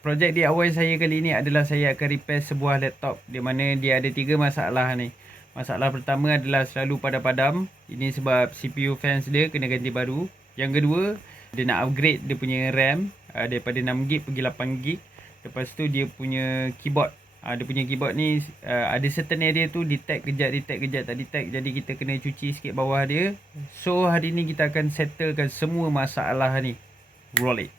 Projek DIY saya kali ni adalah saya akan repair sebuah laptop di mana dia ada 3 masalah ni. Masalah pertama adalah selalu padam-padam. Ini sebab CPU Fans dia kena ganti baru. Yang kedua, dia nak upgrade dia punya RAM daripada 6GB pergi 8GB. Lepas tu dia punya keyboard. Dia punya keyboard ni ada certain area tu detect kejap, tak detect. Jadi kita kena cuci sikit bawah dia. So hari ni kita akan settlekan semua masalah ni. Roll it.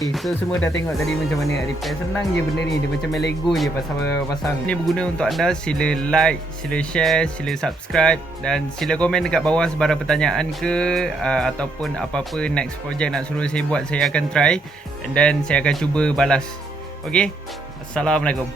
Okay, so semua dah tengok tadi macam mana repair. Senang je benda ni. Dia macam main Lego je pasang. Ini berguna untuk anda. Sila like, sila share, sila subscribe dan sila komen dekat bawah sebarang pertanyaan ke ataupun apa-apa next project nak suruh saya buat, saya akan try and then saya akan cuba balas. Okay, Assalamualaikum.